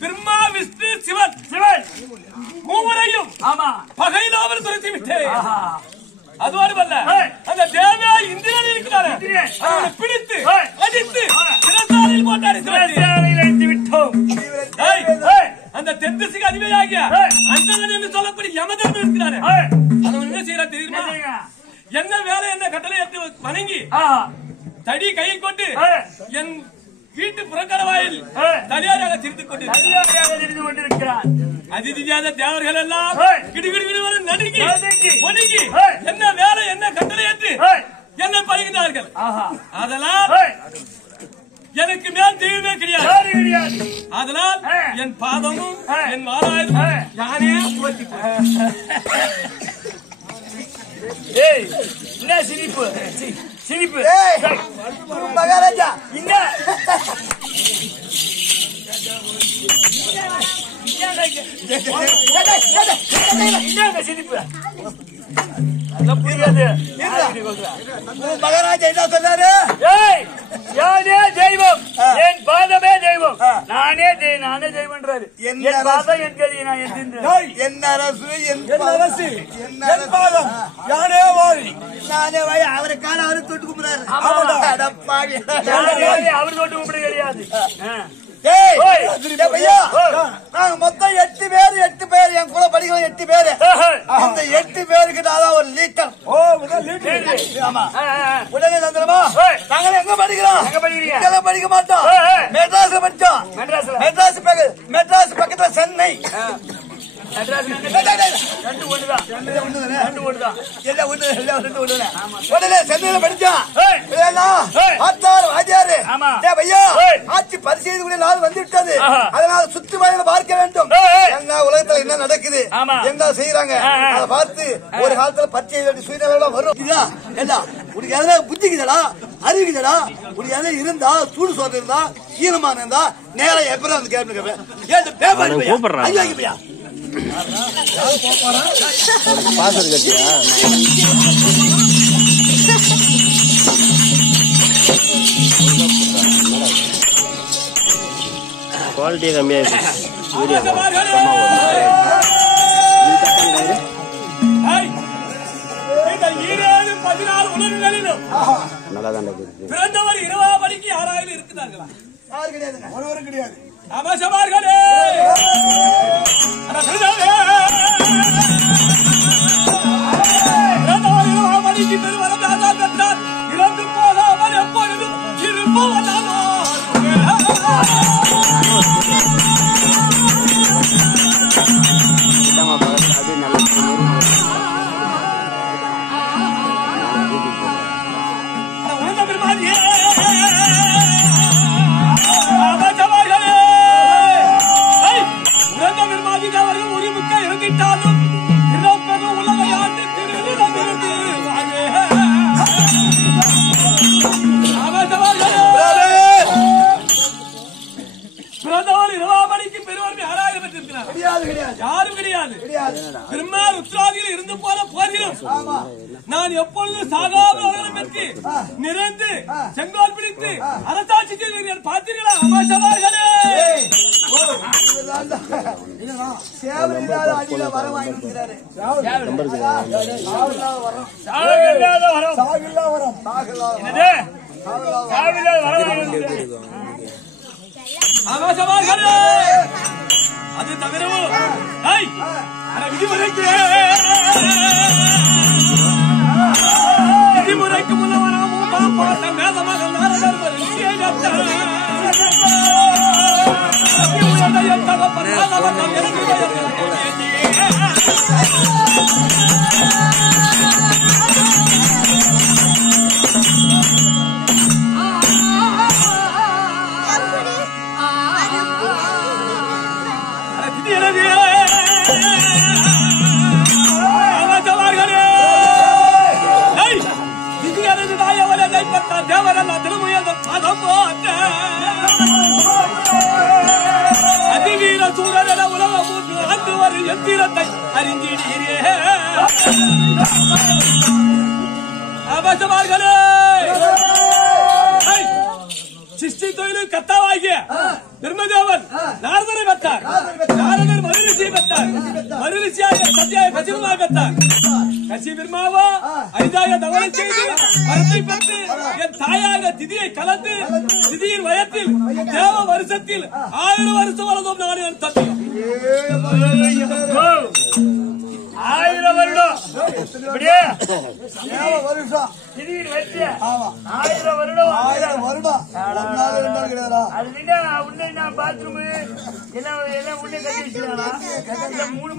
பிரம்மா விஷ்ணு சிவன் சிவன் மூவரையும் பகையிலாமல் துரத்தி விட்டேன். அது மட்டுமல்ல, அந்த தேவா இந்திரன் இருக்கிறார், அவனை பிடித்து அடித்து சிறசாலையில் போட்டாடி அடித்து விட்டோம். அந்த தென்திசைக்கு அதிபதியாகிய அந்தகன் என்று சொல்லக்கூடிய யமதர்மன் இருக்கிறாரு, அவன் என்ன செய்யறா தெரியுமா? என்ன வேலை என்ன கட்டளை எடுத்து வணங்கி தடி கையில் கொண்டு என் வீட்டு புறக்கரவாயில் தனியாராக திரிந்து கொண்டிருக்கிறார். அதிதியாத தேவர்கள் எல்லாம் கிடுகிடு நடுங்கி ஒடுங்கி என்ன வேலை என்ன கட்டளை என்று என்னை பழகினார்கள். அதனால் எனக்கு மேல் தெய்வமே கிடையாது. அதனால் என் பாதமும் என் மாறாயதும் யானே போட்டி. என்ன சிரிப்பு சிரிப்பு மகாராஜா இங்க சிரிப்பு மகாராஜா என்ன சொன்னாரு? யானே தெய்வம், என் பாதமே தெய்வம், நானே தெய்வம்ன்றாரு. என் பாதம் என் கதி, நான் என் அரசு என் அரசு என் பாதம் யானே வாரி நானே வாய். அவருக்கான அவரு தொட்டு கும்பிடுறாரு. அவரு தொட்டு கும்பிட கிடையாது. மொத்தம் 8 பேர் என் கூட படிக்கிறோம். 8 பேரு. அந்த 8 பேருக்கு நான் ஒரு லீட்டர். உடனே தந்துருமா? நாங்க எங்க படிக்கிறோம்? படிக்க மாட்டோம். மெட்ராஸ்ல படிச்சோம். மெட்ராஸ் பக்கத்துல சென்னை. சென்னையில படிச்சோம். ஆட்சி பரிசீலனை கூட நாள் வந்து விட்டது. அதனால சுற்றி வயல பார்க்க வேண்டும். எங்க உலகத்துல என்ன நடக்குது, என்ன செய்யறாங்க அதை பார்த்து ஒரு காலத்துல பரிசீலனை சூழ்நிலை வரும். உனக்கு எதனா புத்திக்குதடா, அறிவிக்குதடா, உனக்கு எதனா இருந்தா சூடு சோறு இருந்தா ஈரமான இருந்தா நேரம் எப்பறம் வந்து கேட்டு பேப்பர் பாசர் கட்டியா குவாலிட்டி கம்மியா இருக்கு. பிறந்தவர் 20 படிக்கு யாராவது இருக்கிறார்களா? யாரு கிடையாது, ஒருவரும் கிடையாது. அமசமார்களே பிறந்தவர் 20 படிக்கு பெருவரம் ராஜா பெற்றார். இறந்து போகாமல் எப்பொழுதும் இருப்பவனாலோ யாரும் கிடையாது. திருமால் உத்ராதியில் இருந்து போன போதிலும் நான் எப்பொழுதும் சாகாமல் பெற்று நிறைந்து செங்கோல் பிடித்து அரசாட்சி செய்கிறேன். பார்த்தீர்களா அமாசமார்களே? அது தவிரவும் விதிமுறைக்கு அதிவீர சூழல உலக மூன்று ஆண்டு வரும் எந்திரத்தை அறிஞ்சிடீரே அவசமார்களே சிஷ்டி தொழில் கத்தாவாகிய பிரம்மதேவன் நாரதரை பெற்றார். நாரதர் மருரிஷியை பெற்றார். மருரிஷியாக சத்தியாக கசிபமாக பெற்றார். கசிபிரமாவோ ஐந்தாக தவறை செய்து வரத்தை பெற்று என் தாயாக திதியை கலந்து திதியின் வயத்தில் தேவ வருஷத்தில் 1000 வருஷம் வளர்ந்தோம். நான் என் சத்தியம் 1000 வருடம் இப்படியே வருஷம் திடீர் வச்சு 1000 வருடம் அது பாத்ரூம் எல்லாம் உன்னை கட்டி வச்சுக்கிறானா 3